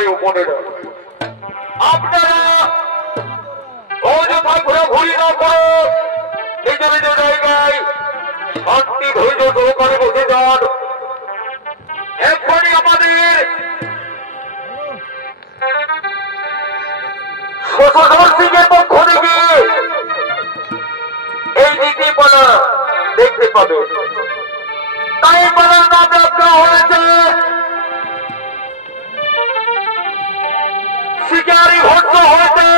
ভাই ও বোনেরা, আপনারা অযথা ঘোরাঘুরি না করে নিজ নিজ জায়গায় শান্তি ধৈর্য সহকারে বসে যান। এখনই আমাদের শশধর সিং এর পক্ষ থেকে এই নীতিমালা দেখতে পাবে। তাই পালার নাম রাখা হয়েছে শিকারী ভক্ত হয়েছে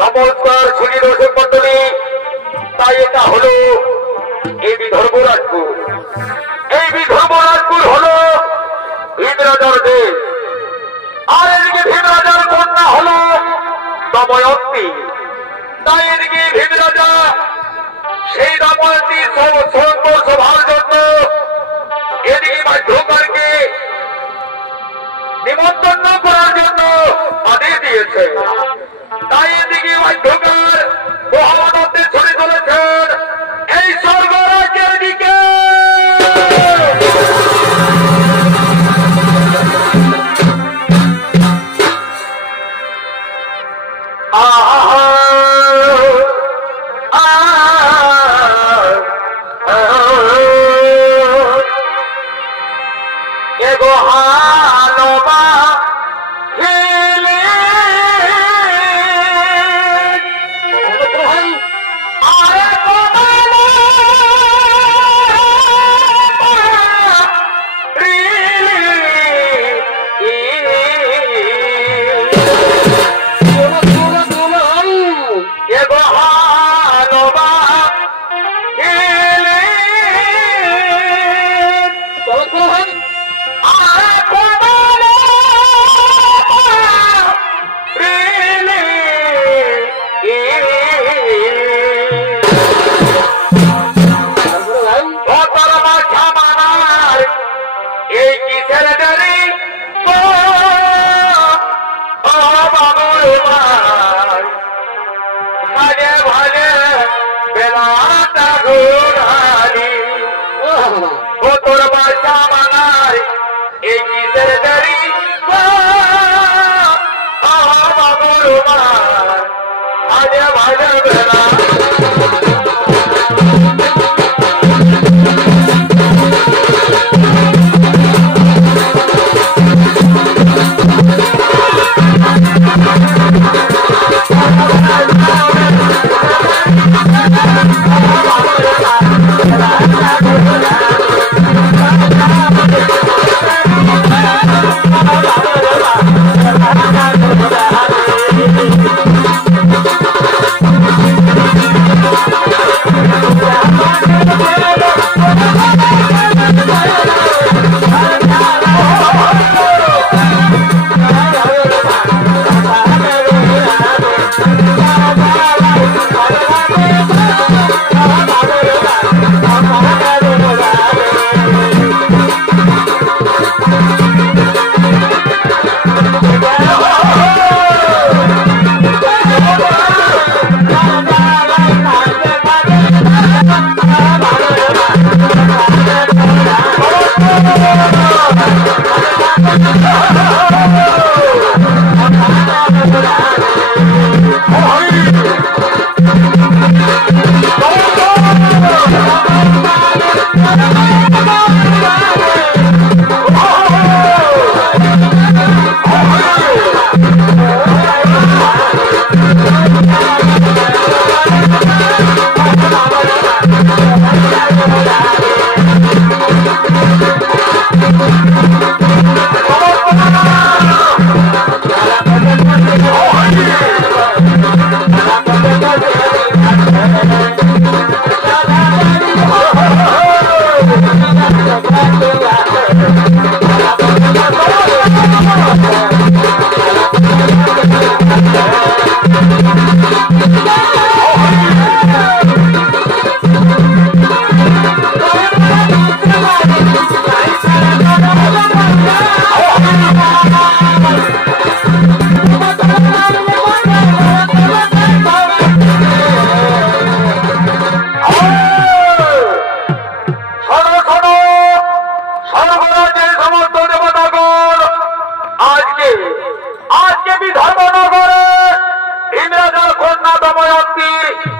নমস্কার শ্রী দর্শক মন্ডলী। তাই এটা হলো এই বিধর্মরাজপুর। এই বিধর্মরাজপুর হলো ভীমরাজার দেশ, আর এদিকে ভীমরাজার কন্যা হলো দময়ন্তী। তাই এদিকে ভীমরাজা সেই দময়ন্তী সভার জন্য এদিকে মাধ্যমকে নিমন্ত্রণ করার জন্য আদেশ দিয়েছে। তাই এদিকে মাধ্যকার মহামানন্দে ছড়ে চলেছেন এই স্বর্গরাজ্যের দিকে।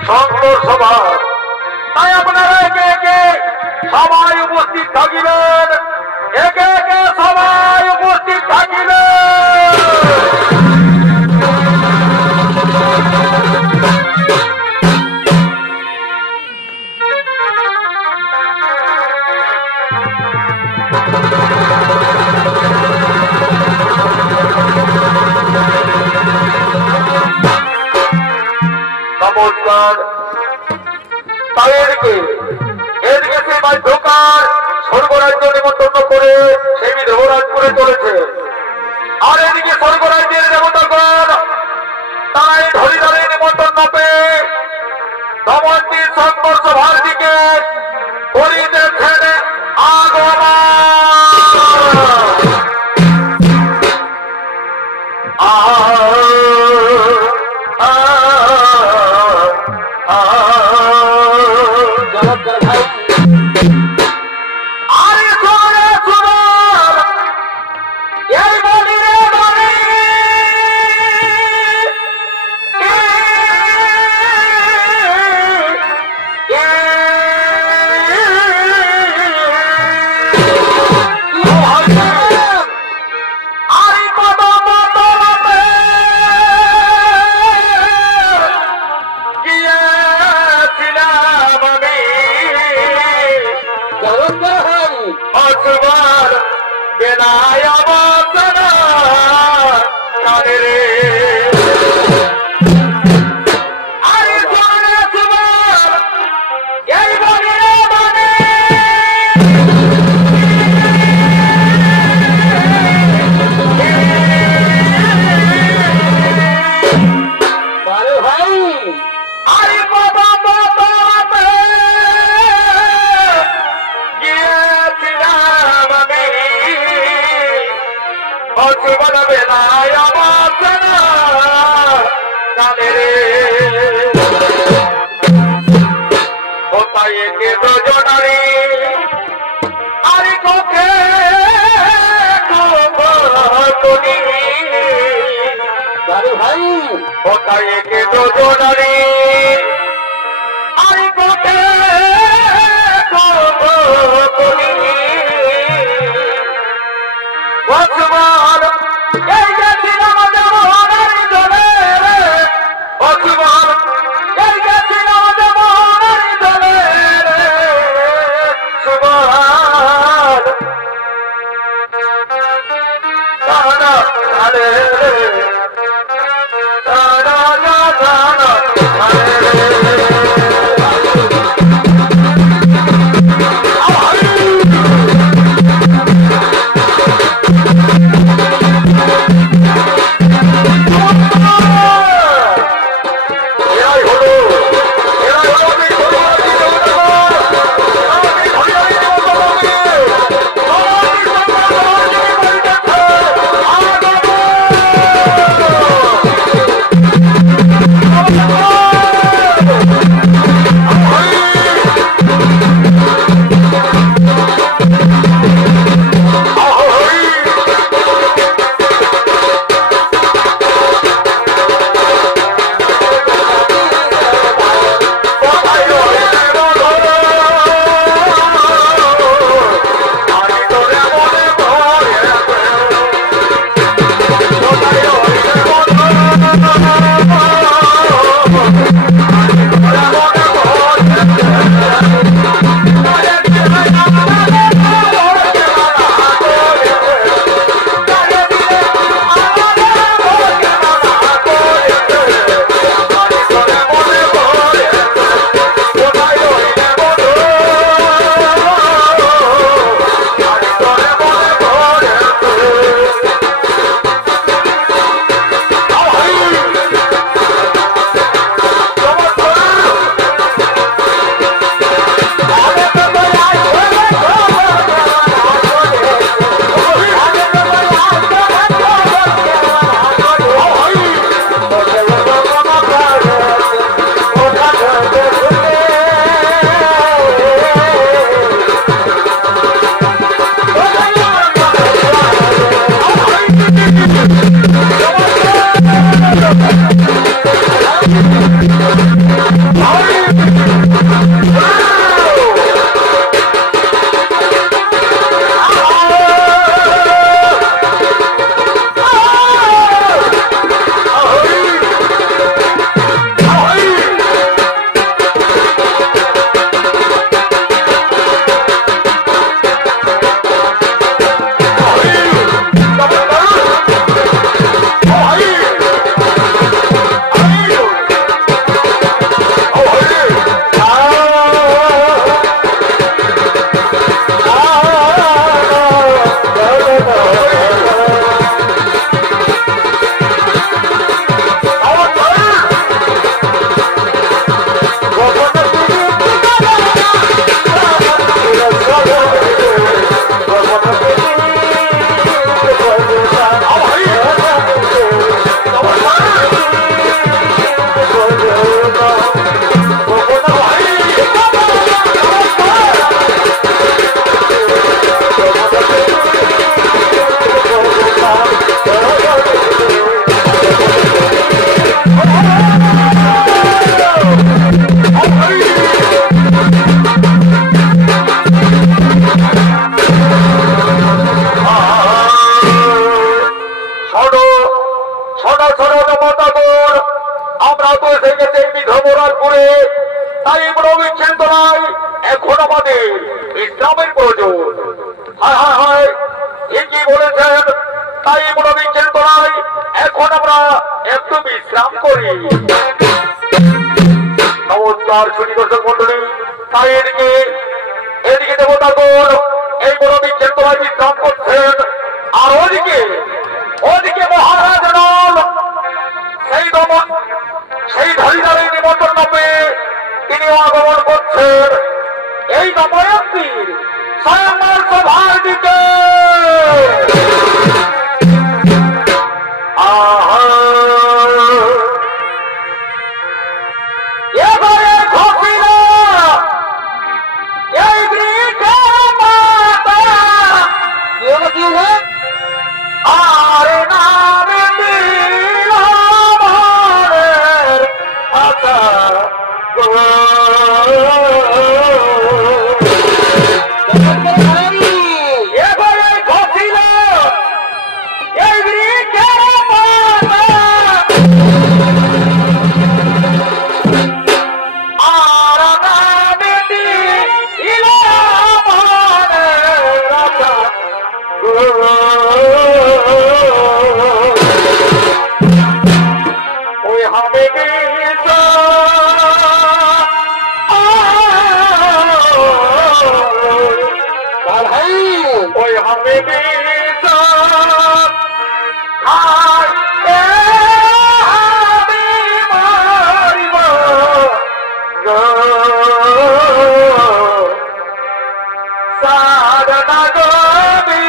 সংকর সভা। তাই আপনারা একে একে সবাই উপস্থিত থাকিবেন, একে একে সবাই উপস্থিত থাকিবেন। নমস্কার। তাই এদিকে সেই বাধ্যকার স্বর্গরাজ্য নিমন্ত্রণ করে সেই দেবরাজ করে চলেছে, আর এদিকে স্বর্গরাজ্যের দেবতাগণ তারা এই হরিদ্বারের নিমন্ত্রণ পেয়ে দমনটির সংঘর্ষ সভার দিকে করিতেছেন আগমন। Oh! তো এসে গেছে বিধবরার করে। তাই বড় বিচ্ছিন্নতায় এখন আমাদের বিশ্রামের প্রয়োজন। হায় হায় হায়, ঠিকই বলেছেন। তাই বড় বিচ্ছিন্নতায় এখন আমরা একটু বিশ্রাম করি। নমস্কার সুধী দর্শক মন্ডলী। তাই এদিকে দেবতাগণ এই বড় বিচ্ছিন্নতায় বিশ্রাম করছেন। আর ওদিকে মহারাজ নল সেই ধরিদারের নিমন্ত্রণ পেয়ে তিনি আগমন করছেন এই দময়ন্তীর স্বয়ংবর সভার দিকে। এবারে ঘটিল এই বৃক্ষের পাতা, আরে নামে দিল মনের আশা গো। এবারে ঘটিল এই বৃক্ষের পাতা, আর নামে দিল মনের আশা গো। ওই হবে ওই হবে সাধনা গবি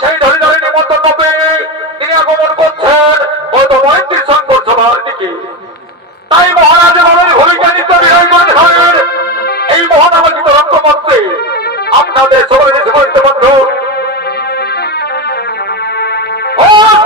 সেই ধরিদারি নিমন্ত্রণ পেয়ে তিনি আগমন করছেন ওই দময়ন্তীর সংকট সভার দিকে। তাই মহারাজের ভূমিকা নিত্য বিনয় করেন এই মহানামাজিত রক্তমন্ত্রে আপনাদের সকলের জীবন্ত বন্ধু Oh,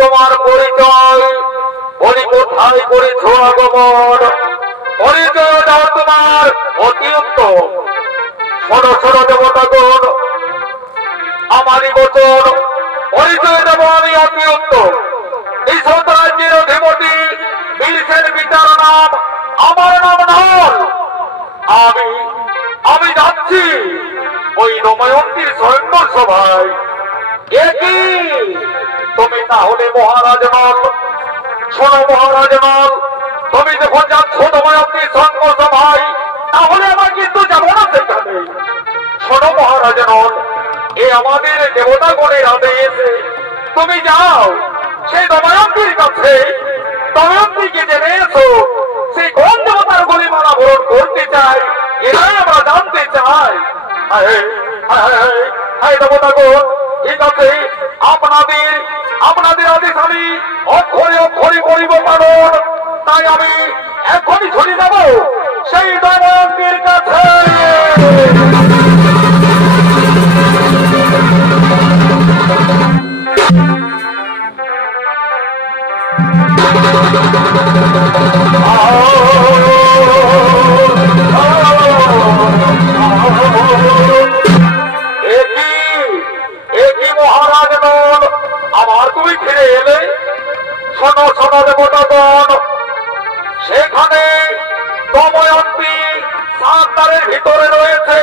তোমার পরিচয় বলি কোথায় করেছ আগমন পরিচয় দাও তোমার অতি উত্তম শোনো শোনো দেবতাগণ আমারই বচন পরিচয় দেব আমি অতি উত্তম নিঃসত রাজ্যের অধিপতি বিলসের পিতার নাম আমার নাম নল আমি আমি যাচ্ছি ওই দময়ন্তীর স্বয়ম্ব সভায় একই তুমি তাহলে মহারাজ নল শোনো মহারাজ নল তুমি যখন যাচ্ছ দময়ন্তীর স্বয়ম্ব সভায় তাহলে আমার কিন্তু যাবো না সেখানে শোনো মহারাজ নল এ আমাদের দেবতাগণের আদেশ তুমি যাও সেই দময়ন্তীর কাছে দময়ন্তীকে জেনে এসো সেই কোন দেবতার গলিমালা বরণ করতে চাই এটাই আমরা জানতে চাই দেবতাগণ ঠিক আছে আপনাদের আপনাদের আদেশ আমি অক্ষরে অক্ষরে করিব পালন তাই আমি এখনই ছড়ি যাব সেই দময়ন্তীর কাছে মহারাজ নল আমার তুমি ফিরে এলে শোনো শোনো দেবতাগণ সেখানে দময়ন্তী সান্তারের ভিতরে রয়েছে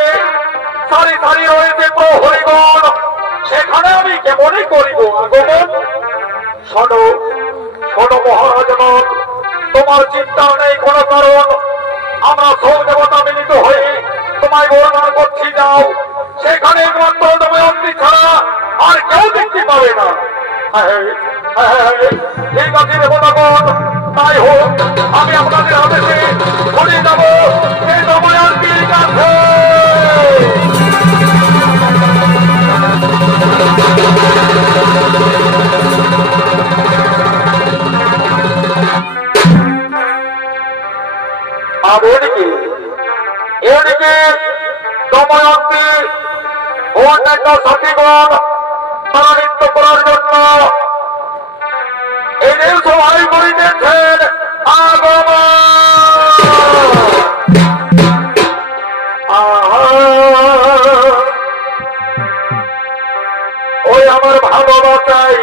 সারি সারি রয়েছে প্রহরীগণ সেখানে আমি কেমনই করিব আগমন শোনো শোনো মহারাজ নল তোমার চিন্তা নেই কোনো কারণ আমরা সব দেবতা মিলিত হয়ে তোমায় বর্ণনা করছি যাও সেখানে একমাত্র দময়ন্তী ছাড়া আর কেউ দেখতে পাবে না ঠিক আছে দেবতাগণ তাই হোক আমি আপনাদের আদেশে চলে যাব সেই দময়ন্তীর কাছে আর এদিকে দময়ন্তী অন্যান্য সাথীগণ তারা নৃত্য করার জন্য এদের সবাই করিতেছেন আগমন ওই আমার ভালোবাসাই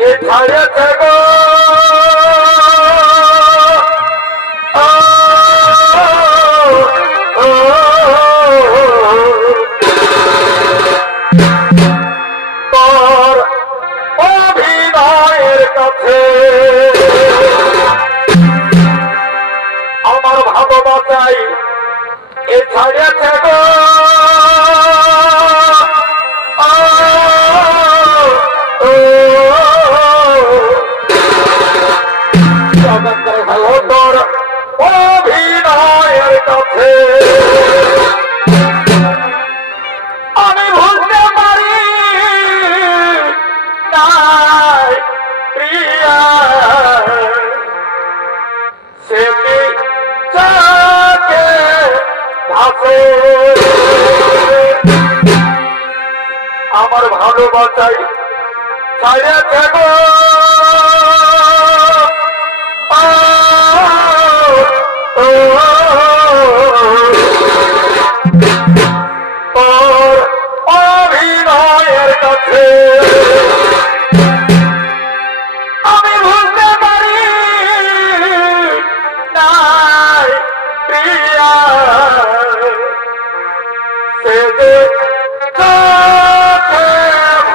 এ ছাড়িয়েছে গো আমার ভালোবাসাই এ ছাড়িয়েছে গো তোর অভিনয়ের কাছে আমি ভুলতে পারি নাই প্রিয়া সেটি চাকে ভাসে আমার ভালোবাসাই ছাড়িয়েছে গো অভিনয়ের কাছে আমি ভুলতে পারি নাই প্রিয়া সে যে চোখে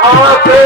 ভাসে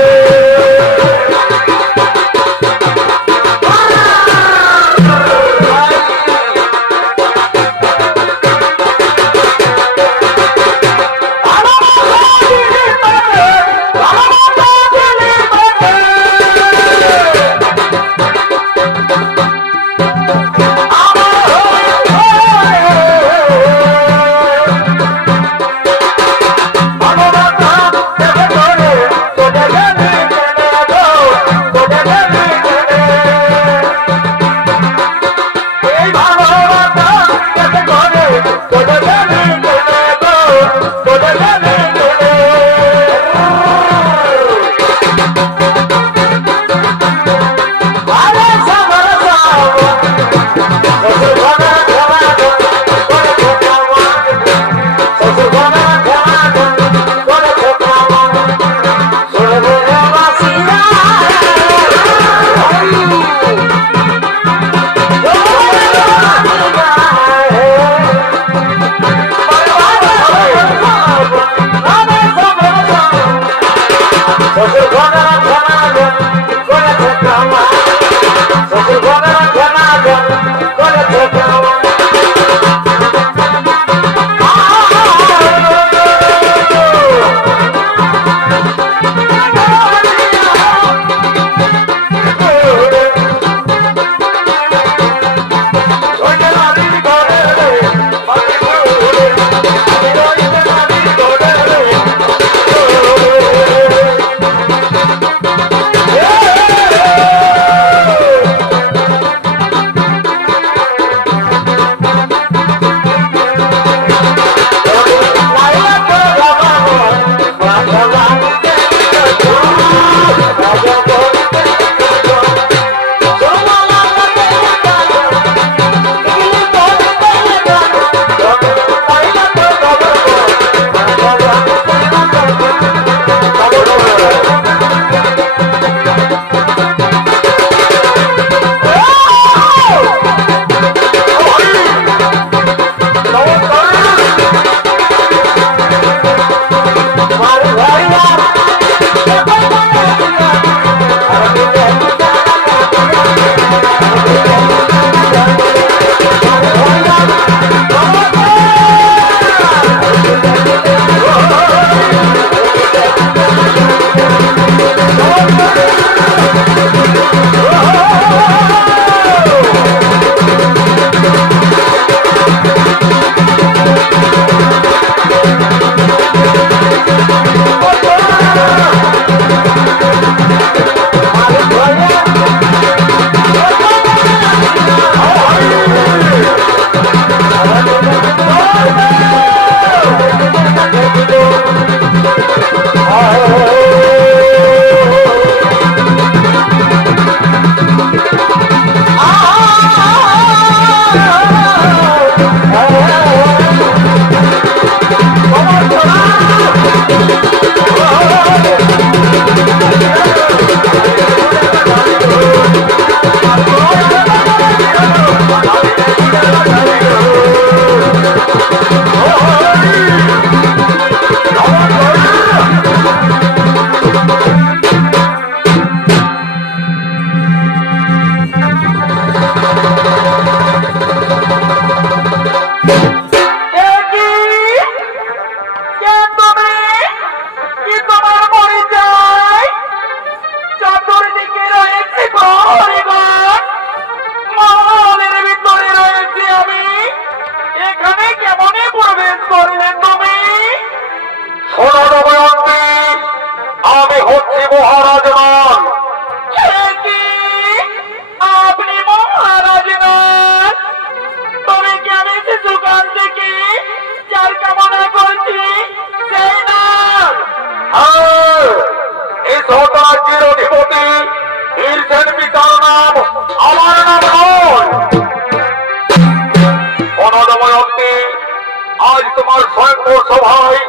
আজ তোমার স্বয়ংবর সভায়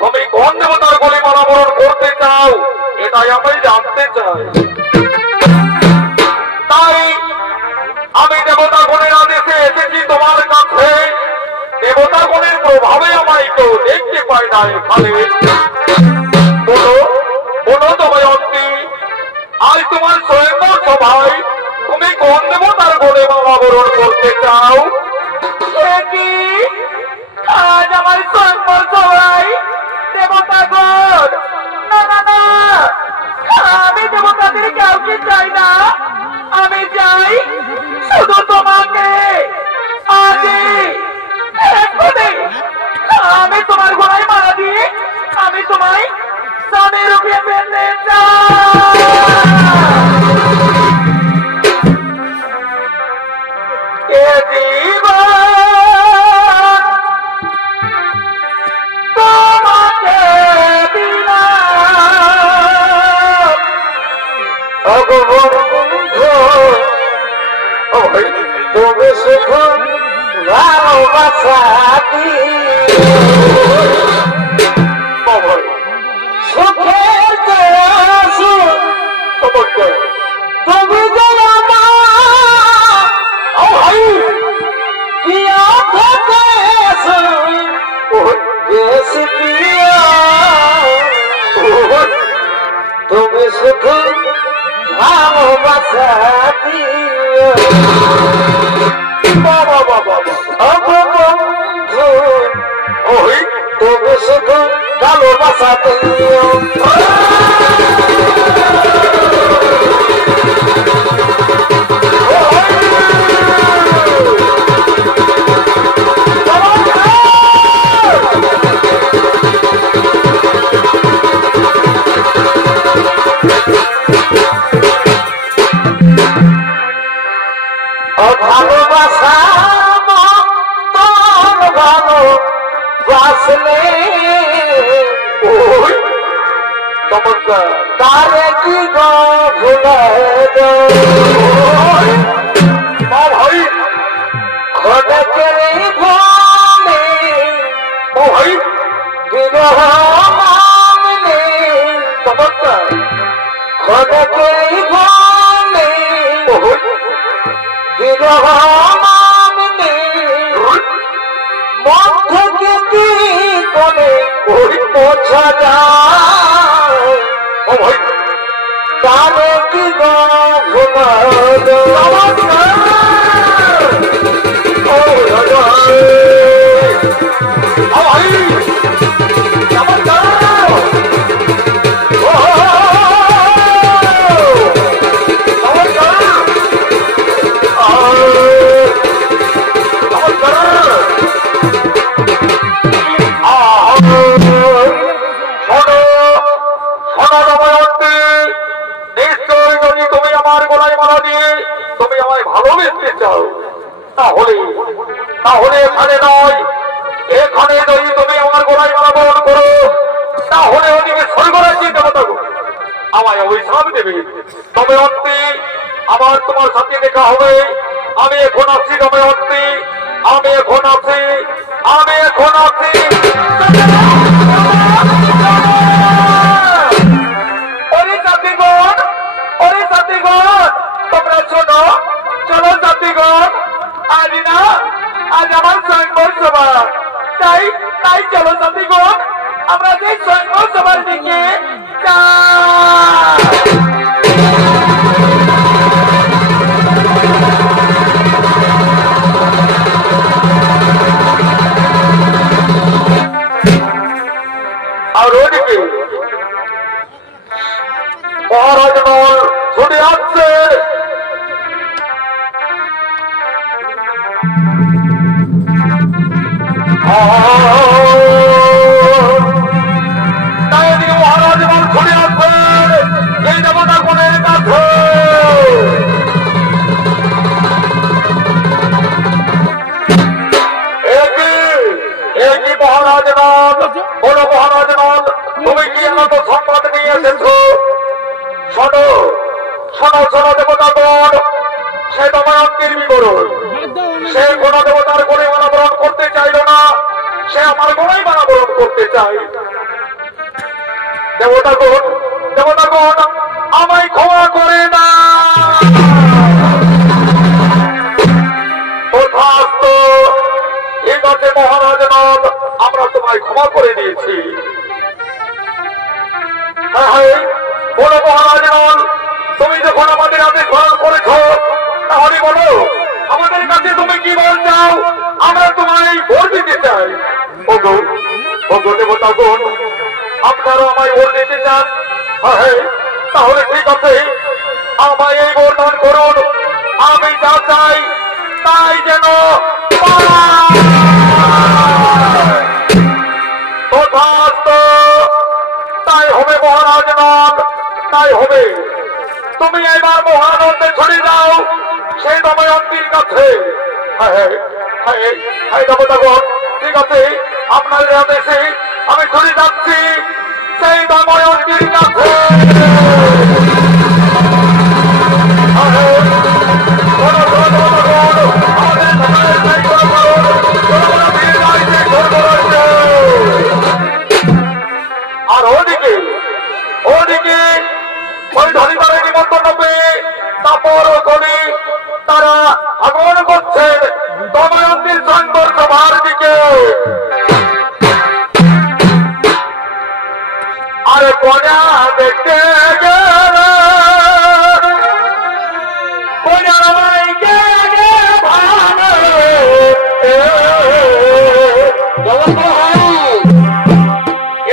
তুমি কোন দেবতার গলি মালাবরণ করতে চাও এটাই আমি জানতে চাই। তাই আমি দেবতা গণের আদেশে এসেছি তোমার কাছে। দেবতা গণের প্রভাবে আমায় কেউ দেখতে পায় না এখানে। বলো বলো দময়ন্তী, আজ তোমার স্বয়ংবর সভায় তুমি কোন দেবতার গলে মালাবরণ করতে চাও? আজ আমার স্বয়ংবর সভায় দেবতাগণ, না না না, আমি দেবতাদের কাউকে চাই না। আমি চাই শুধু তোমাকে। আমি তোমার গলায় মালা দিয়ে আমি তোমায় স্বামী রূপে পেতে চাই। এ জীবন তোমাকে বিনা তুমি শুধু ভালোবাসা সুখের তুমি তুমি শুধু ভালোবাসা বাবা বাবা তুমি শুধু ভালোবাসা দিও। ভালোবাসা ভালো বাসলে তারে কি গো ভুলে ভাই খনকের ভনে ভাই বিরহ মামনে চমৎকার খনকের ভনে বিরহ মামনে মন থেকে কি করে বোঝা যায় তারে কি গো ভুলে ভালোবেসতে চাও তাহলে এখানে নয়, এখানে যদি তুমি আমার গলায় মালা বরণ করো তাহলে ওদিকে স্বর্গরাজ্যে দেবতা আমায় অভিশাপ দেবে। দময়ন্তী, আমার তোমার সাথে দেখা হবে। আমি এখন আছি দময়ন্তী, আমি এখন আছি, আমি এখন আছি। ওরে সাথীগণ, ওরে সাথীগণ, তোমরা শোনো, চলো সাথীগণ, আজ না আজ আমার স্বয়ংবর সভা। তাই তাই চলো সাথীগণ, আমরা সেই স্বয়ংবর সভার দিকে আর ওদিকে মহারাজ নল ছুটে আসছে। মহারাজ নল ছুটে আসছে এই দেবতা কোণের কাছে। একই মহারাজ নল, বড় মহারাজ নল, তুমি কি এত সংবাদ নিয়ে এসেছো? শোনো শোনো শোনো দেবতাগণ, সে দময়ন্তীর বিবরণ। সে কোন দেবতার কোলে মালাবরণ করতে চাইল না, সে আমার গলায় মালা বরণ করতে চায়। দেবতাগণ দেবতাগণ আমায় ক্ষমা করে না। ঠিক আছে মহারাজ নল, আমরা তোমায় ক্ষমা করে দিয়েছি। হ্যাঁ হ্যাঁ বলো মহারাজ নল, তুমি যখন আমাদের হাতে গ্রহণ করেছ তাহলে বলো আমাদের কাছে তুমি কি বল চাও, আমরা তোমায় ভোট দিতে চাই। ওগো ওগো দেবতাগণ আপনারা আমায় ভোট দিতে চান? হ্যাঁ তাহলে ঠিক আছে, আমায় এই ভোট দান করুন। আমি যা চাই তাই যেন তাই হবে মহারাজ নল, তাই হবে। তুমি এবার মহানন্দে ছড়ে যাও সেই দময়ন্তীর কাছে। দেবতাগণ ঠিক আছে, আপনাদের আদেশে আমি ছড়ে যাচ্ছি সেই দময়ন্তীর কাছে। আর ওদিকে ওদিকে ওই ধরিবারের নিমন্ত্রণ পেয়ে তারপর কবি তারা আগমন করছেন দময়ন্তীর সংকর সভার দিকে। আরে কন্যা দেখতে গেলে কন্যার মাইকে আগে ভালো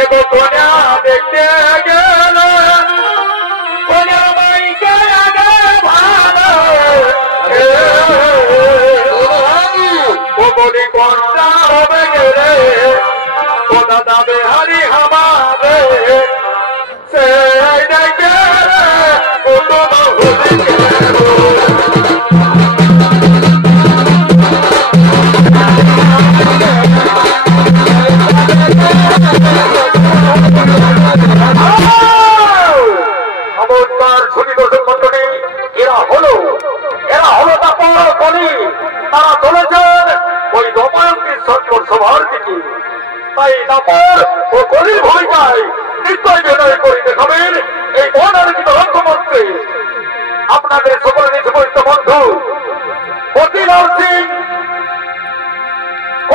এগো কন্যা দেখতে গেলে কন্যার মাইকে আগে ভালো ও বলি কন্যা হবে গেলে ও দাদা বেহারি হামারে সেই দেখে ও তোমার নমস্কার ছবি দর্শক মন্ডলী, এরা হলো তারপর কলি তারা চলেছেন ওই দময়ন্তীর সংকর সভার দিকে। তাই তারপর ও কলির ভূমিকায় নিশ্চয় বিনয় করে দেখাবেন এই মহানারীত রঙ্গমঞ্চে আপনাদের সকলের নিষ্পরিত বন্ধু অতিলাল সিং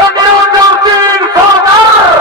অনিরঞ্জন সিং সরকার।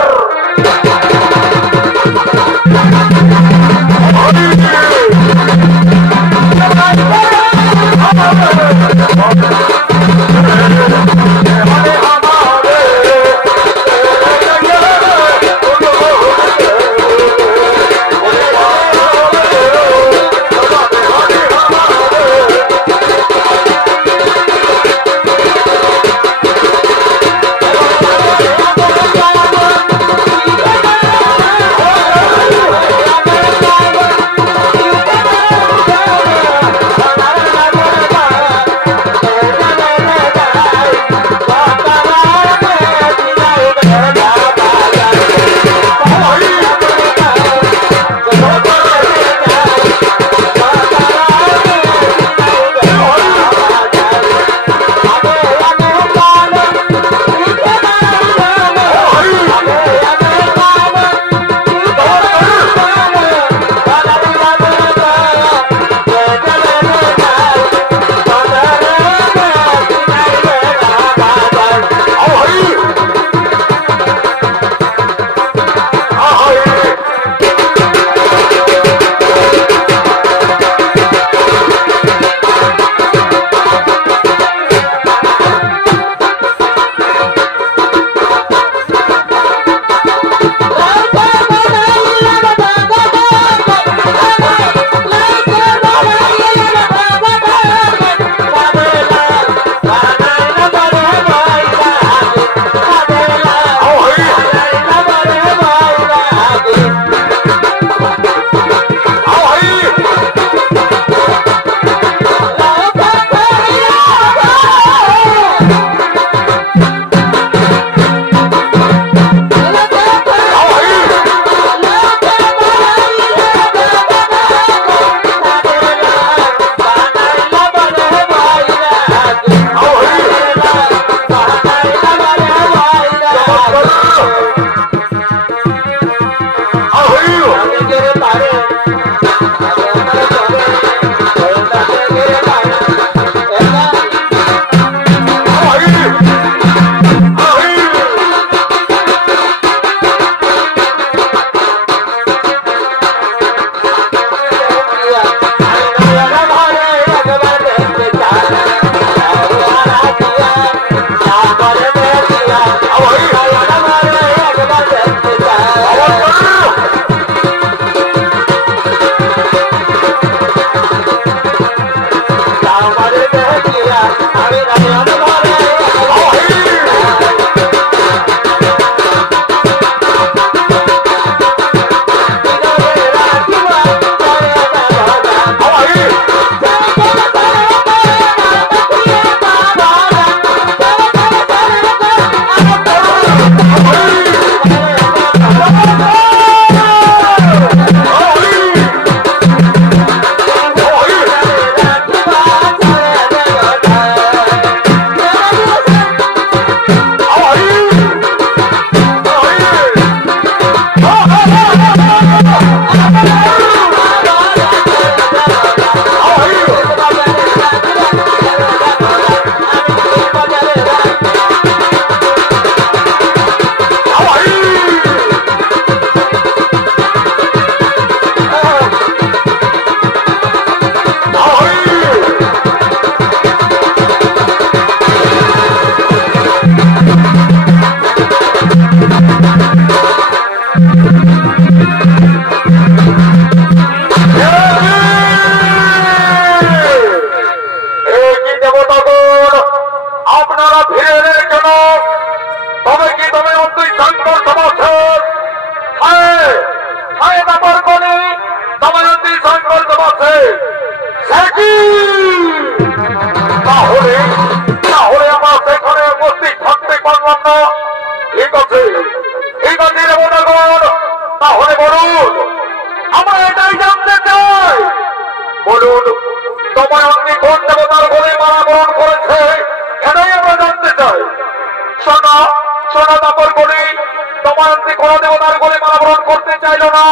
বরণ করতে চাইল না,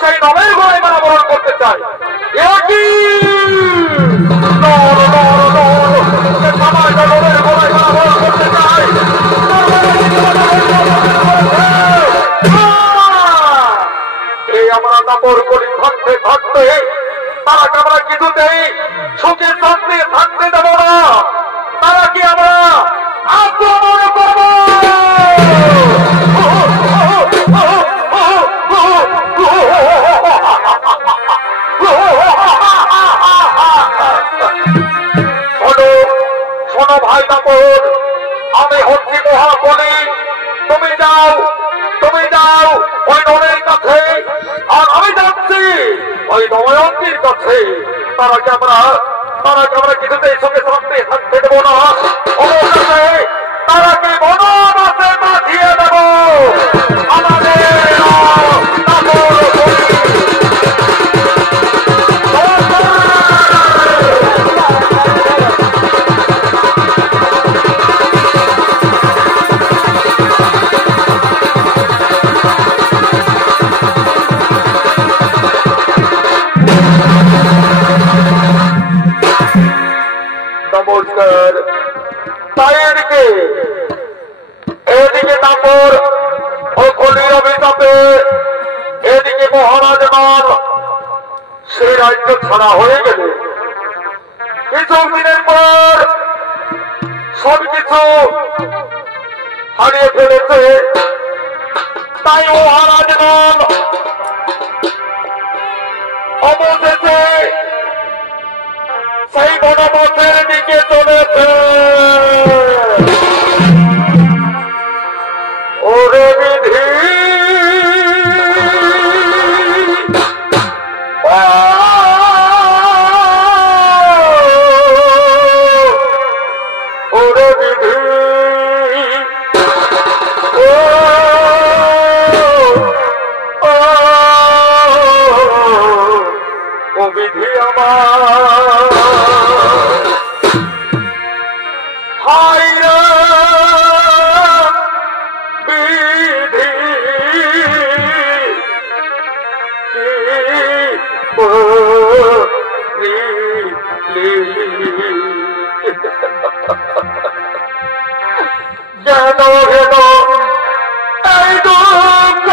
সেই নবের গলায় মালা বরণ করতে চাই। সবাইটা নবের গলায় মালা বরণ করতে চাই। এই আমরা দাপর করি থাকতে থাকতে তারাকে আমরা কিছুতেই সুখে শান্তি থাকতে দেব না। তারা কি আমরা আক্রমণ করব? শোনো ভাই দাপর, আমি হচ্ছি মহাবলী। তুমি যাও ওই ননের কাছে, আর আমি যাচ্ছি ওই দময়ন্তীর কাছে। তারাকে আমরা কিছুতেই সঙ্গে শান্তি থাকতে দেবো না। অবশেষে তারাকে বনবাসে পাঠিয়ে দেব। আমাদের নমস্কার। তাই এদিকে দাপর ও কলির অভিতাপে, এদিকে মহারাজ নর সেই রাজ্য ছাড়া হয়ে গেল। কিছু দিনের পর সবকিছু হারিয়ে ফেলেছে। তাই মহারাজ নর অবশেষে সেই বনবাসের দিকে চলেছে। ওরে বিধি, ওরে বিধি, ও বিধি আমার যেন হেন এই দুঃখ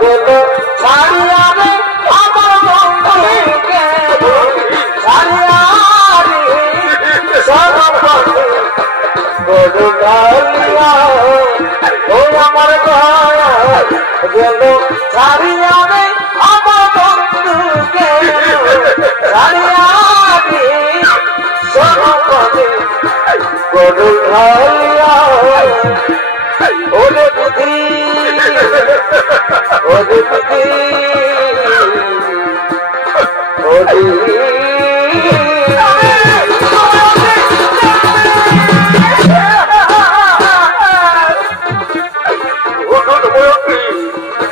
গেল ছাড়িয়া রে আমার বন্ধুকে ছাড়িয়া রে সর্বপথে গরু ডালিয়া ও আমার দয়া গেল ছাড়িয়া রে আমার বন্ধুকে ছাড়িয়া রে সর্বপথে গরু ডালিয়া ওরে বুদ্ধি ওরে বুদ্ধি ওরে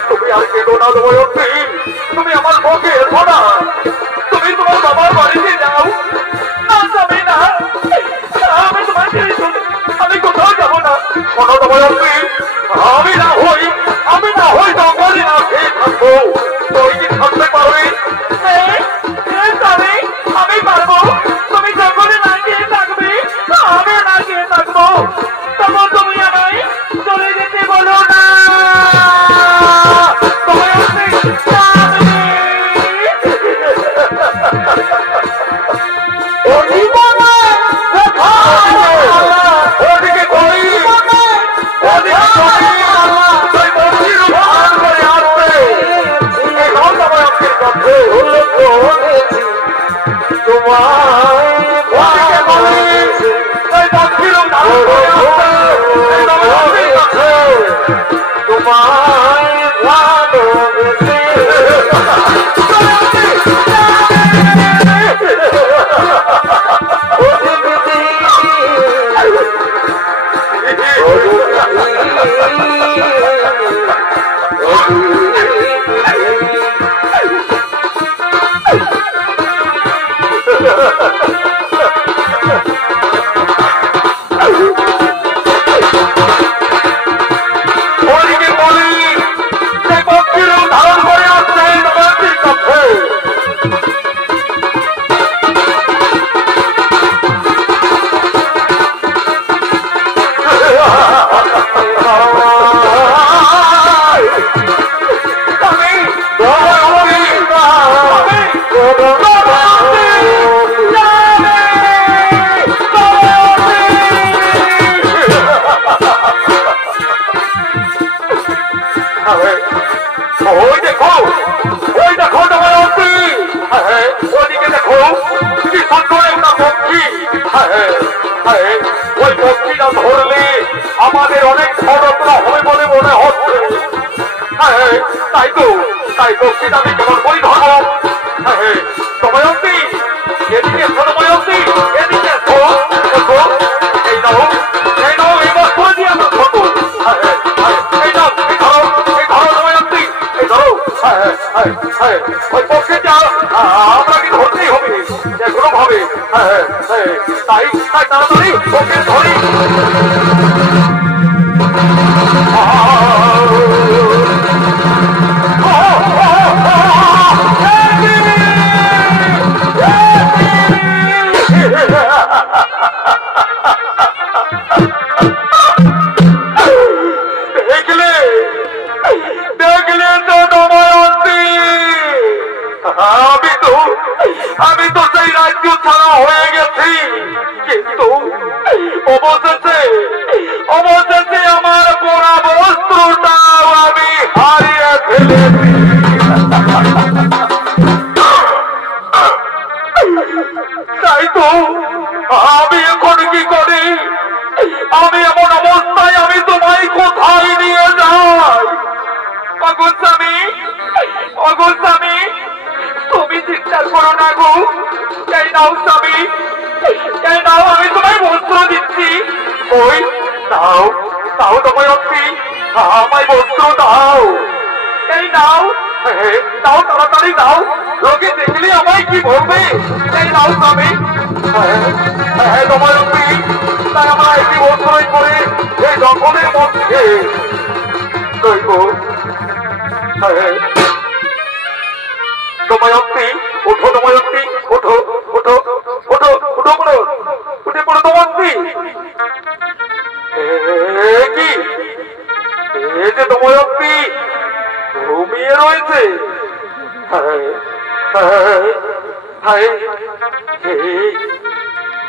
তুমি আর কেঁদো না দময়ন্তী, তুমি আমার পক্ষে এসো না, তুমি তোমার বাবার বাড়িতে যাও। না যাবে না, আমি তোমার আমি কোথাও যাবো না। শোনো দময়ন্তী, আমি না হই জঙ্গলে না খেয়ে থাকবো, তুই কি থাকতে পারবি? আমি পারবো। তুমি জঙ্গলে না খেয়ে থাকবে, আমি না খেয়ে থাকবো, তখন তুমি আমায় চলে যেতে বলো না। ওই পক্ষীটা ধরলে আমাদের অনেক ষড়যন্ত্র হবে বলে মনে হচ্ছে। তাই পক্ষীটা আমি কেমন করে ধরবো? দময়ন্তী, এদিকে দময়ন্তী, এদিকে এই নাও এই বস্ত্র দিয়ে আমরা ধরবো। এই ধরো দময়ন্তী, এই ধরো। ওই পক্ষীটা আমরা কি ধরতেই হবে যে কোনো ভাবে। তাই তাড়াতাড়ি ওকে ধরি। দেখলে তো দময়ন্তী, আমি তো সেই রাজ্য ছাড়া হয়ে গেছি, কিন্তু অবশেষে আমার পোড়া বস্ত্রটাও আমি হারিয়ে ফেলেছি। তাই তো আমি এখন কি করি? আমি এমন অবস্থায় আমি তোমায় কোথায় নিয়ে যাই? অগোস্বামী, তুমি চিন্তা করো না গো। এই নাও স্বামী, এই নাও, আমি তোমায় বস্ত্র দিচ্ছি। ওই দাও দময়ন্তী, আমায় বস্ত্র দাও। এই নাও, দাও তাড়াতাড়ি দাও, লোকে দেখলে আমায় কি বলবে? এই নাও স্বামী। দময়ন্তী, তাই আমরা একটি বস্ত্রই করে এই জঙ্গলের মধ্যে রইব। দময়ন্তী, ওঠো দময়ন্তী, ওঠো ওঠো ওঠো ওঠো পড়ো, উঠে পড়ো দময়ন্তী। কি এই যে দময়ন্তী, ঘুমিয়ে রয়েছে।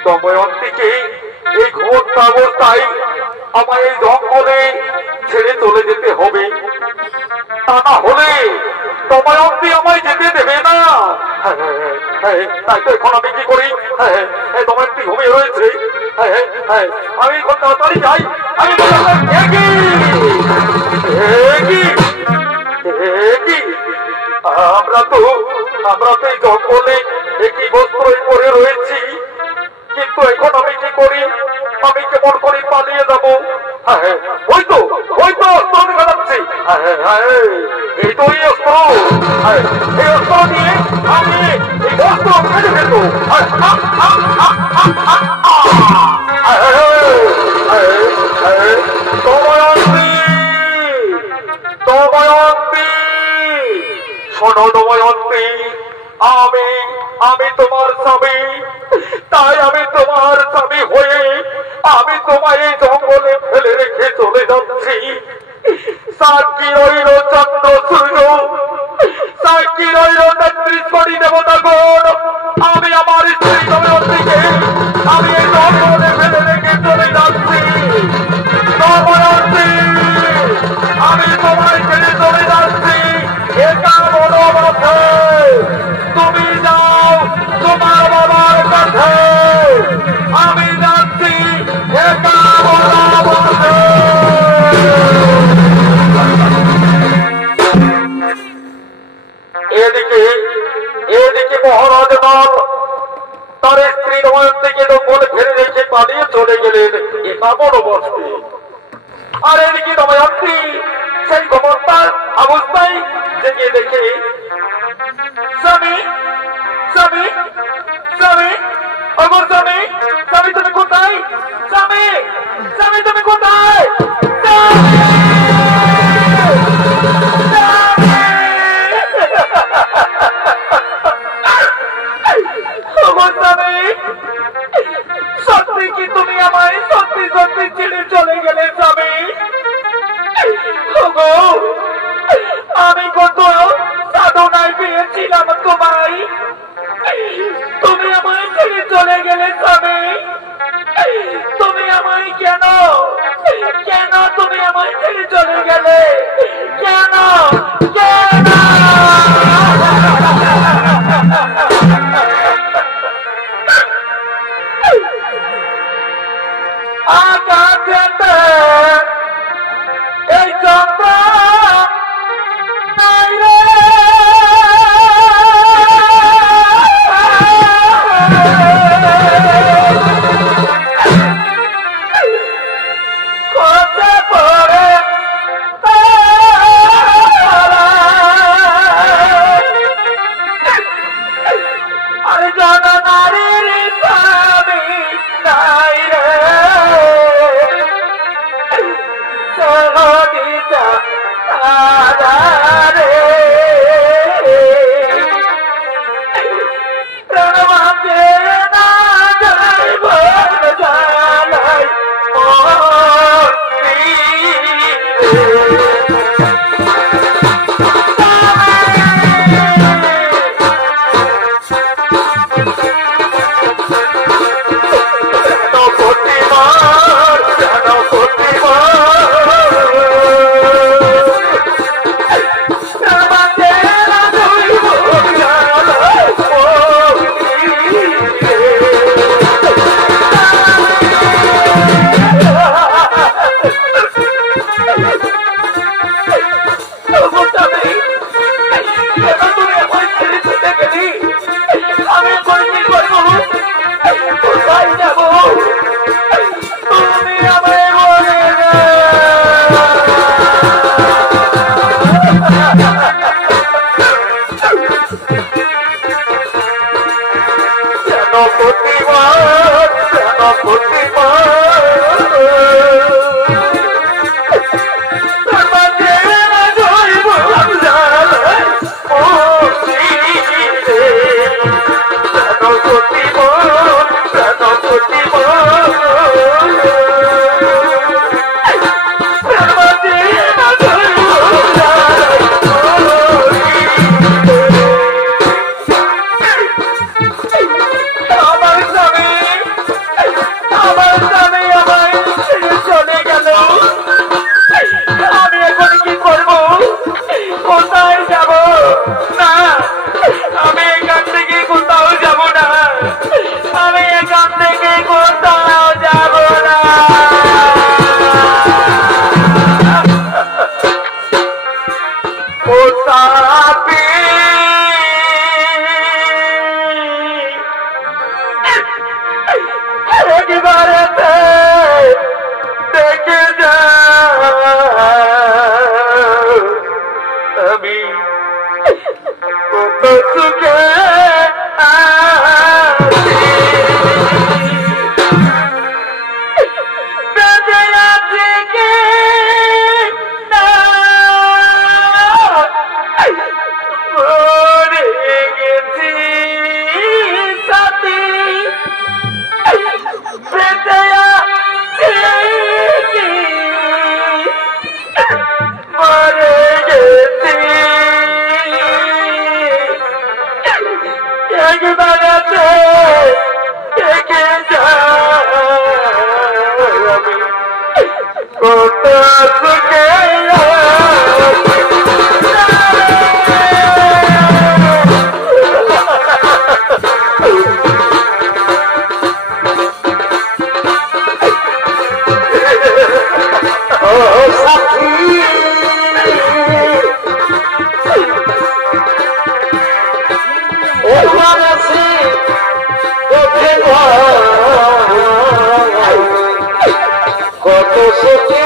দময়ন্তীকে এই ঘোর অবস্থায় আমায় এই জঙ্গলে ছেড়ে চলে যেতে হবে, তা না হলে দময়ন্তী আমায় যেতে দেবে না। তাই তো এখন আমি কি করি, দময়ন্তী ঘুমিয়ে রয়েছে, আমি এখন তাড়াতাড়ি যাই। আমি আমরা তো এই জঙ্গলে একই বস্ত্রই পরে রয়েছি, কিন্তু এখন আমি কি করি, আমি কেমন করে পালিয়ে যাবো? ওই তো অস্ত্র দেখা যাচ্ছে, এই তো এই অস্ত্র, এই অস্ত্র নিয়ে আমি এই অস্ত্র কেটে ফেলবো। দময়ন্তী, শোনো দময়ন্তী, আমি তোমার স্বামী, তাই আমি তোমার স্বামী হয়ে আমি তোমায় এই জঙ্গলে ফেলে রেখে চলে যাচ্ছি। সাক্ষী রইল চন্দ্র সূর্য, সাক্ষী রইল নেত্রীশ্বরী দেবতাগণ, আমি আমার স্ত্রী দময়ন্তীকে আমি এই জঙ্গলে ফেলে রেখে চলে যাচ্ছি। দময়ন্তী, আমি তোমায় ছেড়ে চলে যাচ্ছি, এটা বলো মাথে, তুমি যাও তোমার বাবার কাছে, আমি যাচ্ছি, এটা বলো মাথে। এদিকে মহারাজ নল তার স্ত্রী দময়ন্তীকে জঙ্গলে ফেলে রেখে পালিয়ে চলে গেলেন, এটা বড় বসবে। আর এদিকে দময়ন্তী সেই ক্ষমতার অবস্থায় জেগে দেখে, স্বামী স্বামী স্বামী, অগর স্বামী, স্বামী তুমি কোথায়? স্বামী স্বামী তুমি কোথায়? সত্যি কি তুমি আমায় সত্যি সত্যি ছেড়ে চলে গেলে স্বামী? আমি কত সাধনায় পেয়েছিলাম তোমায়, তুমি আমায় ছেড়ে চলে গেলে স্বামী। তুমি আমায় কেন তুমি আমায় ছেড়ে চলে গেলে কেন? আকাশেতে এই চন্দ্র নাই রে, খোঁজে পড়ে আরে জননারীর স্বামী নাই রে, সহদিতা আধারে প্রাণবাঁচে না যাইব জানাই কোথায় যাব না, আমি এখান থেকে কোথাও যাব না, আমি এখান থেকে কোথাও যাব না। দেখে যা আমি সুখে বেঁচে আছি কি না, মরে গেছি সাথী, বেঁচে আছি কি মরে গেছি, একবারেতে দেখে যা আমি কত সুখে কত সুখে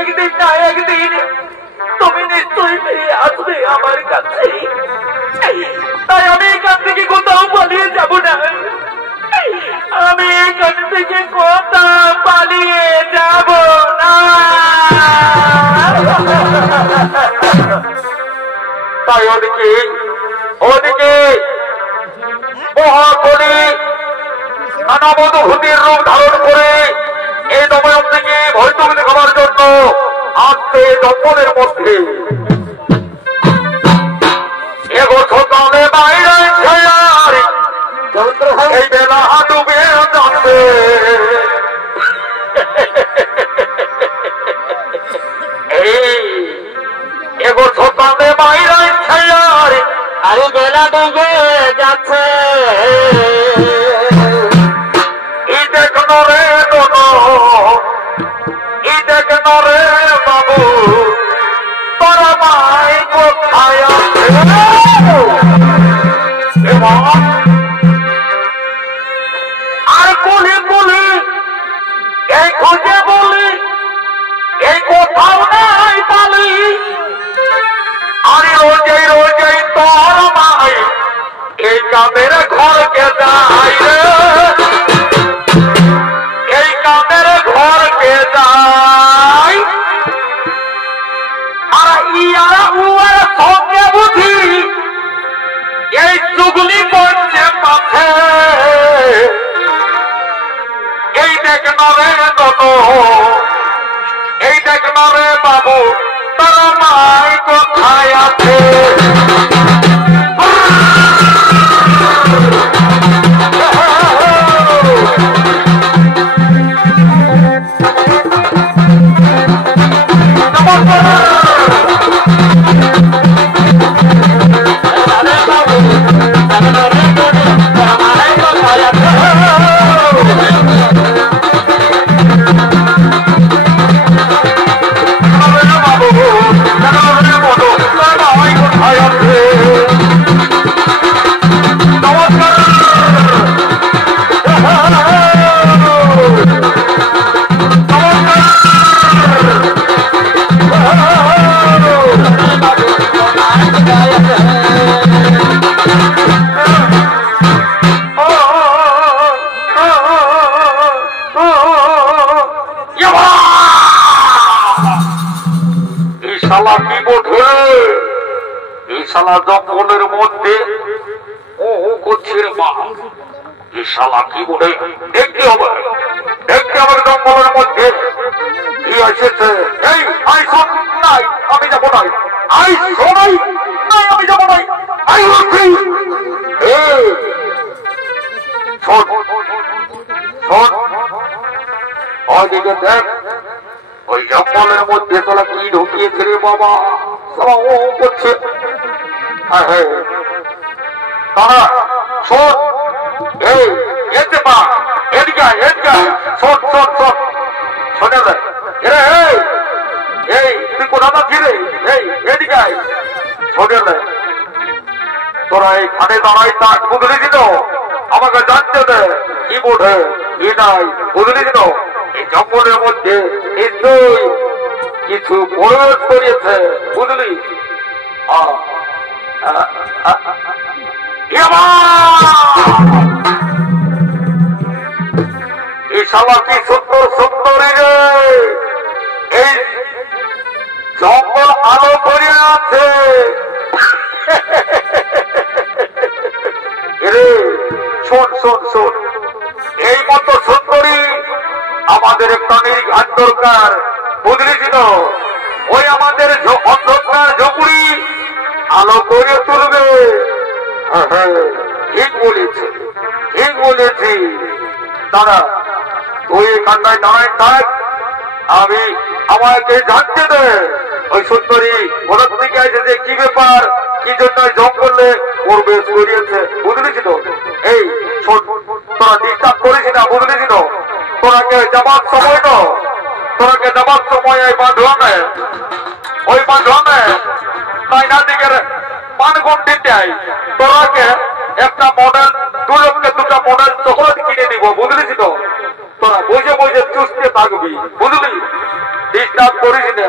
একদিন না একদিন তুমি নিশ্চয়ই ফিরে আসবে আমার কাছে, তাই আমি এখান থেকে কোথাও পালিয়ে যাব না, আমি এখান থেকে কোথাও পালিয়ে যাব না। তাই ওদিকে ওদিকে মহাকলি নানাবধূতির রূপ ধারণ করে এই দময়ন থেকে ভৈতব দেখাবার জন্য আসছে জঙ্গলের মধ্যে। এগো সকালে বাইরে এই বেলা ডুবে জানবে, এগো সকালে বাইরে আরে বেলা ডুবে যাচ্ছে, রে বাবু তোরা মাই কোথায় আছে, আর বলি বলি এই খুঁজে বলি এই কোথাও নাই পালি, আরে রোজেই রোজেই তোর মাই এই কামের কে যাই রে, এই কামের ঘর কে যাই, আর ইয়ারা উয়ার সঙ্গে বুঝি এই চুগলি করছে পাশে, এই দেখ না রে দনো, এই দেখ না রে বাবু তারা মাই কোথায় আছে। জঙ্গলের মধ্যে ও করছে রে মা, শালা কি বলে দেখতে হবে, দেখতে হবে জঙ্গলের মধ্যে কি এসেছে। এই আই শোন নাই, আমি যাবো নাই, আই শোনাই নাই, আমি যাবো নাই, আই বলছি শোন শোন, ওইদিকে দেখ ওই জঙ্গলের মধ্যে তোলা কি ঢুকিয়েছে রে বাবা, সবাই ও করছে। তারা শোন, এই এতে পা এদিকে এদিকে শোন শোন শোন, শোনে রে এরে, এই তুই কোথা যাচ্ছি রে, এই এদিকে শোনে রে, তোরা এই খানে দাঁড়াই তাক বুঝলি দিল, আমাকে জানতে দে কি বোধে এটাই বুঝলি দিল। এই জঙ্গলের মধ্যে নিশ্চয়ই কিছু প্রয়োগ করিয়েছে বুঝলি। এই শালা কি সুন্দর সুন্দরী রে, এই জঙ্গল আলো করে আছে রে। শোন শোন শোন, এই মতো সুন্দরী আমাদের একটা নির্ঘাত দরকার বুঝলি ছিল। ওই আমাদের অন্ধকার ঝুঁকুড়ি আলো করে তুলবে। ঠিক বলেছি, ঠিক বলেছি। দাঁড়া তুই এখানটায় দাঁড়ায় থাক, আমি আমাকে জানতে দে ওই সুন্দরী কোথা থেকে এসেছে, কি ব্যাপার, কি জন্য জঙ্গলে প্রবেশ করিয়েছে বুঝলেছিল। এই শোন, তোরা ডিস্টার্ব করিস না বুঝলেছিল। তোরাকে যাবার সময় তো, তোরাকে যাবার সময় এই বাঁধনে, ওই বাঁধনে তাইনা দিকের পানগুন দিতে তোরাকে একটা মডেল, দুজনকে দুটা মডেল চকলেট কিনে দিব বুঝলিস তো। তোরা বুঝে বুঝে চুষতে থাকবি বুঝলি, ডিস্টার্ব করিস না।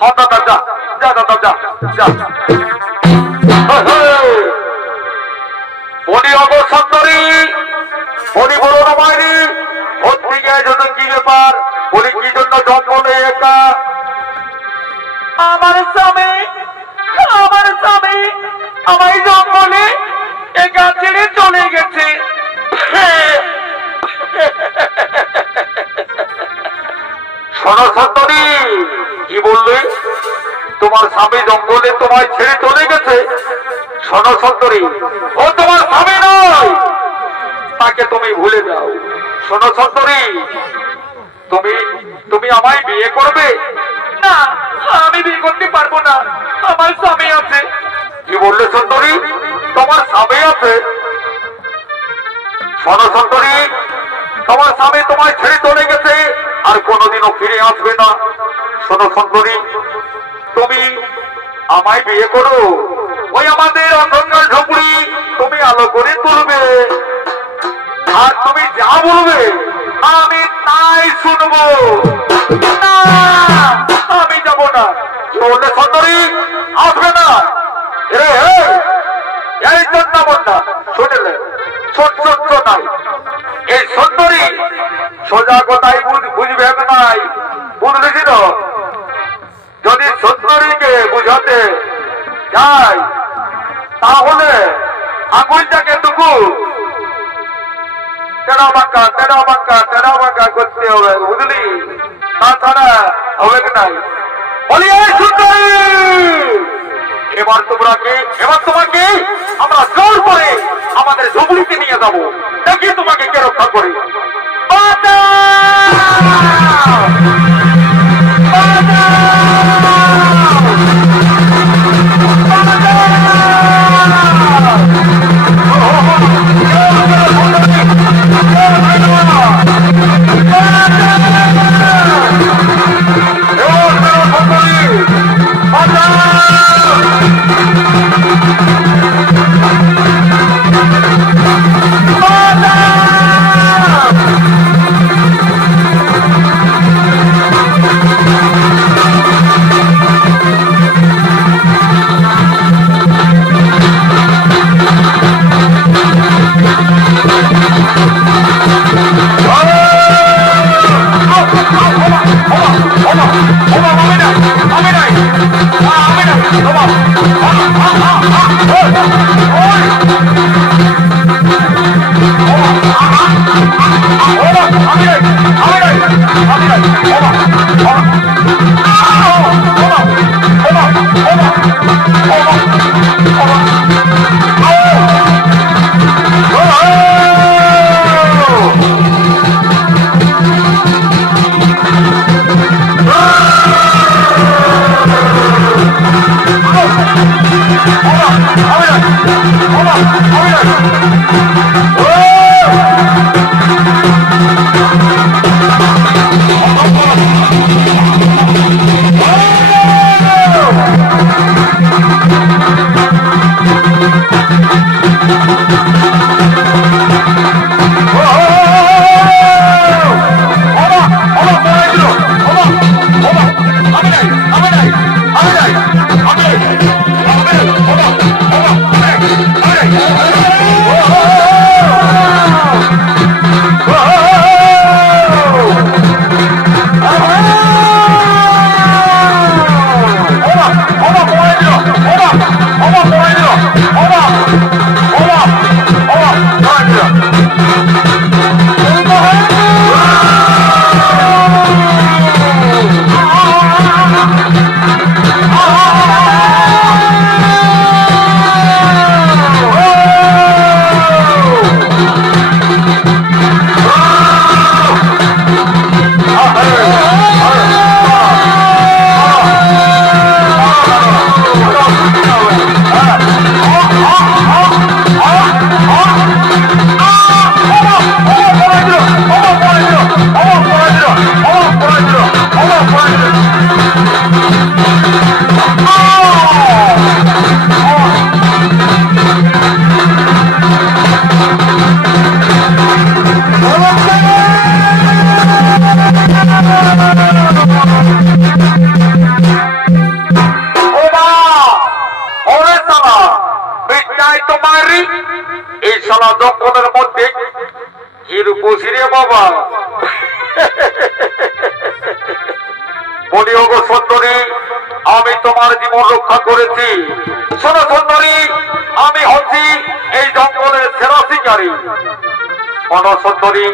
হ্যাঁ দাদা যা যা, দাদা যা যা। বলি অবসন্তরী, বলি বলো না মাইরি, ওর থেকে জন্য কি ব্যাপার, বলি কি জন্য জঙ্গলে একা। আমার স্বামী, আমার স্বামী আমায় জঙ্গলে একা ছেড়ে চলে গেছে। শোনো সুন্দরী, কি বললে, তোমার স্বামী জঙ্গলে তোমায় ছেড়ে চলে গেছে। শোনো সুন্দরী, ও তোমার স্বামী নয়, তাকে তুমি ভুলে যাও। শোনো সুন্দরী, তুমি তুমি আমায় বিয়ে করবে না, আমি বিয়ে করতে পারবো না, আমার স্বামী আছে। কি বললে সুন্দরী, তোমার স্বামী আছে? শোনো সুন্দরী, তোমার স্বামী তোমায় ছেড়ে চলে গেছে, আর কোনোদিনও ফিরে আসবে না। শোনো সুন্দরী, তুমি আমায় বিয়ে করো, ওই আমাদের অন্ধকার ঝুঁকুড়ি তুমি আলো করে তুলবে, আর তুমি যা বলবে আমি তাই শুনবো। না, আমি যাব না। বললে সুন্দরী আসবে না। এই জন্য বন্যা শুনলে, সৌন্দর্য নাই। এই সুন্দরী সোজা কথাই বুঝবে নাই, বুঝলেছিল? যদি সুন্দরীকে বুঝাতে যাই তাহলে আঙুলটাকে টুকু তেড়া বাঁকা করতে হবে, বুঝলি? তাছাড়া হবে নাই। বলি এই সুন্দরী, এবার তোমাকে আমরা জোর করে আমাদের ঝুবড়িতে নিয়ে যাবো, দেখি তোমাকে কে রক্ষা করে। এই শালা জঙ্গলের মধ্যে এর বসিরে বাবা বলি, ওগো সুন্দরী, আমি তোমার জীবন রক্ষা করেছি। শোনো সুন্দরী, আমি হচ্ছি এই জঙ্গলের সেরা শিকারী। শোনো সুন্দরী,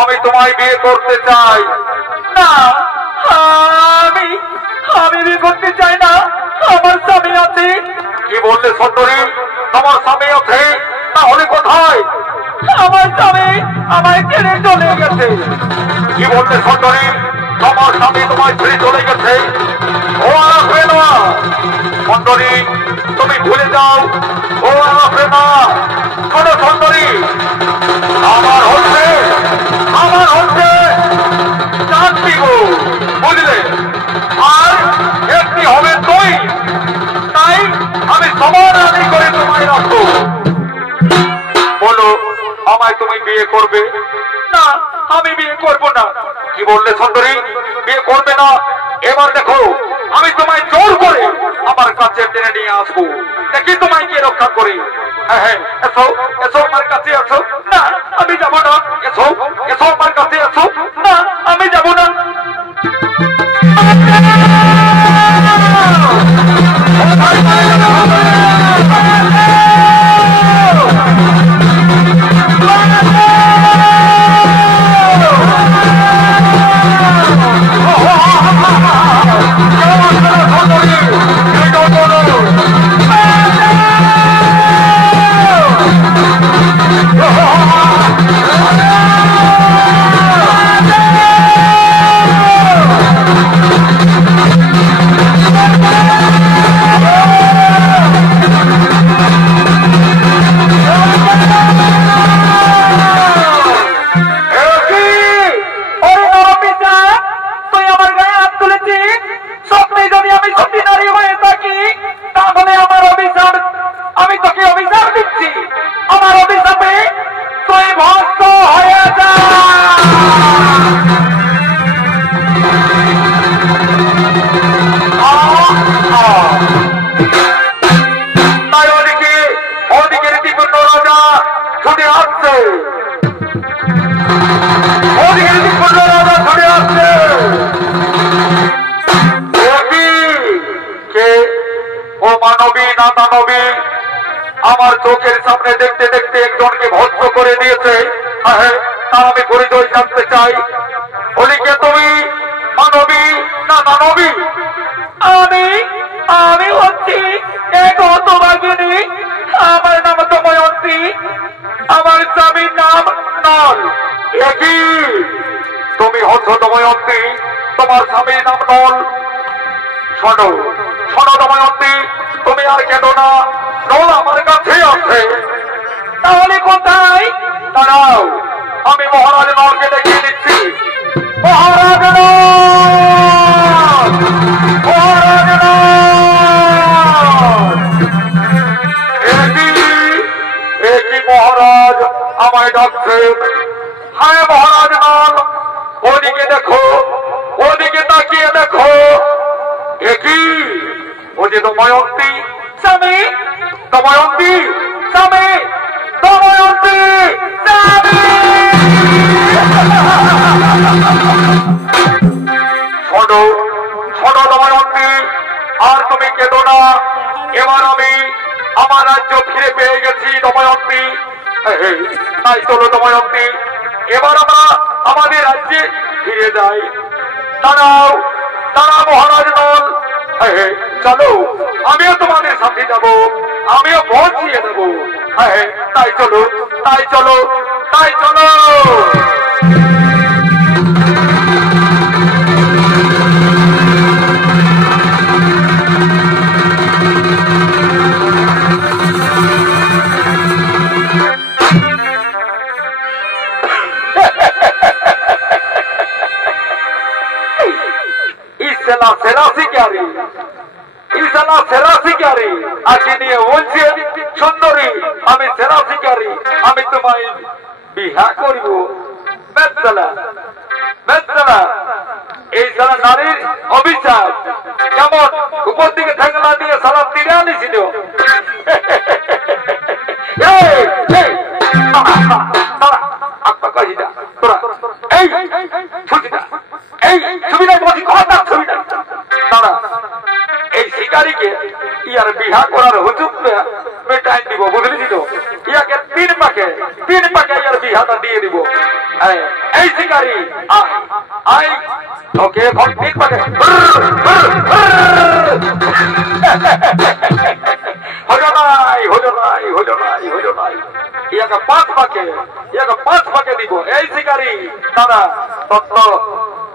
আমি তোমায় বিয়ে করতে চাই। না, আমি বিয়ে করতে চাই না, আমার স্বামী আছে। কি বললে সুন্দরী? তোমার স্বামী আছে? তাহলে কোথায়? আমার স্বামী আমায় ছেড়ে চলে গেছে। কি বললে সুন্দরী? তোমার স্বামী তোমায় ছেড়ে চলে গেছে? ও আসবে না সুন্দরী, তুমি ভুলে যাও, ও আসবে না। শোনো সুন্দরী, আমার হচ্ছে চারটি গো, বুঝলে? আর একটি হবে তুই। তাই আমি সবার আগে করে তোমায় রাখবো। বলো, আমায় তুমি বিয়ে করবে? না, আমি বিয়ে করব না। কি বললে সুন্দরী? বিয়ে করবে না? এবার দেখো আমি তোমায় জোর করে আমার কাছে টেনে নিয়ে আসবো, দেখি তোমায় কে রক্ষা করি। হ্যাঁ হ্যাঁ, এসো এসো আমার কাছে এসো। না আমি যাবো না। এসো এসো আমার কাছে এসো। না আমি যাবো না। আমার চোখের সামনে দেখতে দেখতে একজনকে ভস্ম করে দিয়েছে। হ্যাঁ, তার আমি পরিচয় জানতে চাই। বলিকে তুমি মানবী না দানবী? আমি হচ্ছি এক হতভাগিনী। আমার নাম দময়ন্তী, আমার স্বামীর নাম নল। একই, তুমি হচ্ছ দময়ন্তী, তোমার স্বামীর নাম নল। শোনো শোনো দময়ন্তী, তুমি আর কেন না, নল আমার কাছে আছে। তাহলে কোথায়? দাঁড়াও, আমি মহারাজ নলকে দেখিয়ে দিচ্ছি। মহারাজ নল, মহারাজ নল। একই মহারাজ আমায় ডাকছে। হ্যাঁ মহারাজ নল, ওদিকে দেখো, ওদিকে তাকিয়ে দেখো। একই, ও যে দময়ন্তী। স্বামী, দময়ন্তী, স্বামী, দময়ন্তী, স্বামী। শোনো শোনো দময়ন্তী, আর তুমি কেঁদো না। এবার আমি আমার রাজ্য ফিরে পেয়ে গেছি দময়ন্তী। তাই চলো দময়ন্তী, এবার আমরা আমাদের রাজ্যে ফিরে যাই। দাঁড়াও দাঁড়াও মহারাজ নল, চলো আমিও তোমাদের সাথে যাব, আমিও পৌঁছিয়ে দেব। তাই চলো তাই চলো তাই চলো। সেরা শিকারি, ইসালা সেরা শিকারি, আজকে নিয়ে বলছে সুন্দরী আমি সেরা শিকারি, আমি তোমায় বিহা করিব। বেচালা বেচালা, এই সারা নারীর অভিশাপ কেমন উপর দিকে ঠেঙ্গলা দিয়ে সারা তীরে আনিছিল। এই শিকারীকে ইয়ার বিহা করার হুজুক মেটাই দিব, বুঝলি তো? ইয়াকে তিন পাকে ইয়ার বিহাটা দিয়ে দিব। এই শিকারী আই তোকে এখন তিন পাকে হলো নাই হলো নাই হলো নাই হলো নাই, ইয়াকে পাঁচ পাকে দিব। এই শিকারী দাদা তত্ত্ব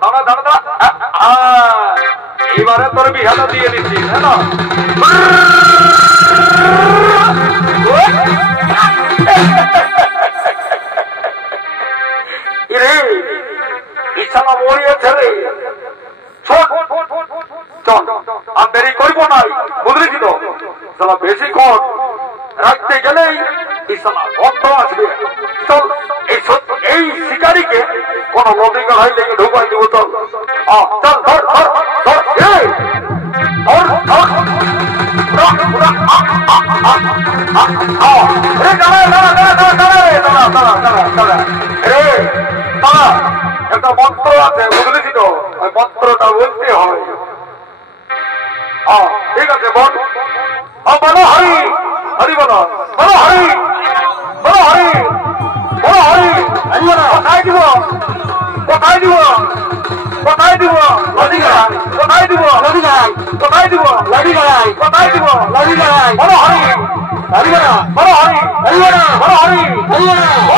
দাদা দাদা, এবারে তোর বিহাটা দিয়ে দিচ্ছি। ইসালা মরিয়েছে রে, চল আর দেরি করবো নাই, বুঝলি তো? সালা বেশিক্ষণ রাখতে গেলেই ইসালা গন্ধ আসবে। চল এই শিকারীকে কোন নদী গাড়াই লেগে ঢুকাই দিব। চল চল ধর ধর ধর। একটা মন্ত্র আছে বুঝলেছি তো, ওই মন্ত্রটা বলতে হয়। ঠিক আছে বল, বলো হরি হরি, বলো বলো হরি, বলো হরি, বলো হরি। কোথায় দিব, কোথায় দিব, কোথায় দিব লড়ি গায়, কোথায় দিব লড়ি গায়, কোথায় দিব লড়ি গায়, কোথায় দিব লড়ি গায়। বলো হরি হরি, বলো হরি হরি, বলো হরি হরি।